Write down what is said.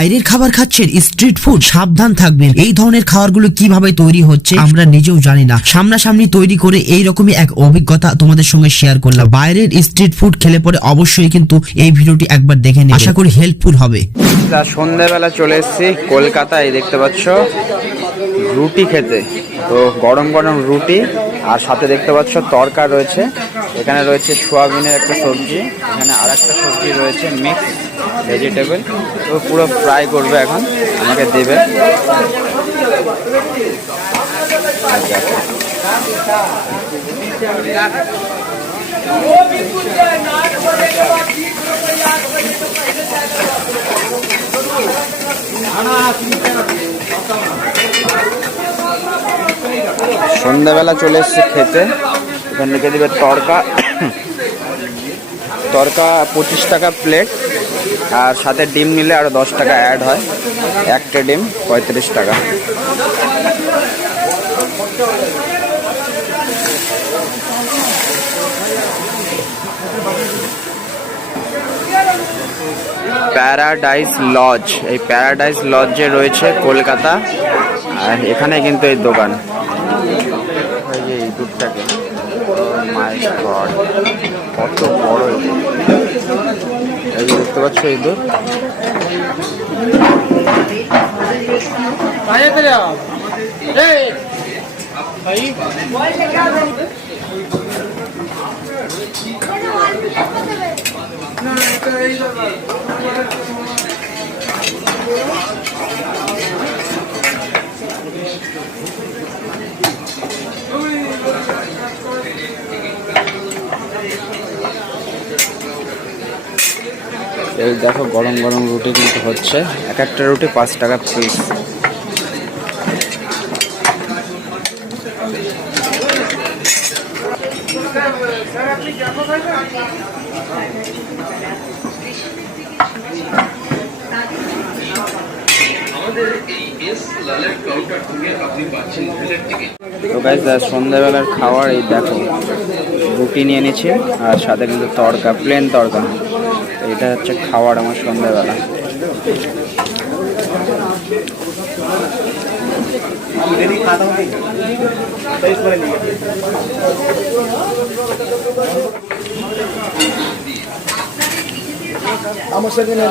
বাইরের খাবার খাচ্ছেন, স্ট্রিট ফুড, সাবধান থাকবেন। এই ধরনের খাবারগুলো কিভাবে তৈরি হচ্ছে আমরা নিজেও জানি না, সামনাসামনি তৈরি করে এইরকমই এক অভিজ্ঞতা তোমাদের সঙ্গে শেয়ার করলাম। বাইরের স্ট্রিট ফুড খেলে পরে অবশ্যই কিন্তু এই ভিডিওটি একবার দেখে নিন, আশা করি হেল্পফুল হবে। সন্ধ্যাবেলা চলে এসেছি কলকাতায়, দেখতে পাচ্ছ রুটি খেতে। তো গরম গরম রুটি আর সাথে দেখতে পাচ্ছ তরকা রয়েছে। এখানে রয়েছে সোয়াবিনের একটা সবজি, এখানে আর একটা সবজি রয়েছে মিক্স ভেজিটেবল। তো পুরো ফ্রাই করবে, এখন আমাকে দেবে। সন্ধ্যাবেলা চলে এসছে খেতে। এখান থেকে দিবে তরকা, তরকা 25 টাকা প্লেট, আর সাথে ডিম নিলে আরো 10 টাকা অ্যাড হয়। একটা ডিম 35 টাকা। প্যারাডাইস লজ, এই প্যারাডাইস লজে রয়েছে কলকাতা, আর এখানে কিন্তু এই দোকান। এই দুধটাকে, মাই গড কত বড় এই দেখতে পাচ্ছ এই দুধ। এই দেখো গরম গরম রুটি কিন্তু হচ্ছে, এক একটা রুটি 5 টাকা পিস। তো গাইস সন্ধ্যাবেলার খাবার এই দেখো, রুটি নিয়ে নিচ্ছি আর সাথে কিন্তু তড়কা, প্লেন তড়কা। এটা হচ্ছে খাবার আমার সন্ধ্যাবেলা। আমার সাথে না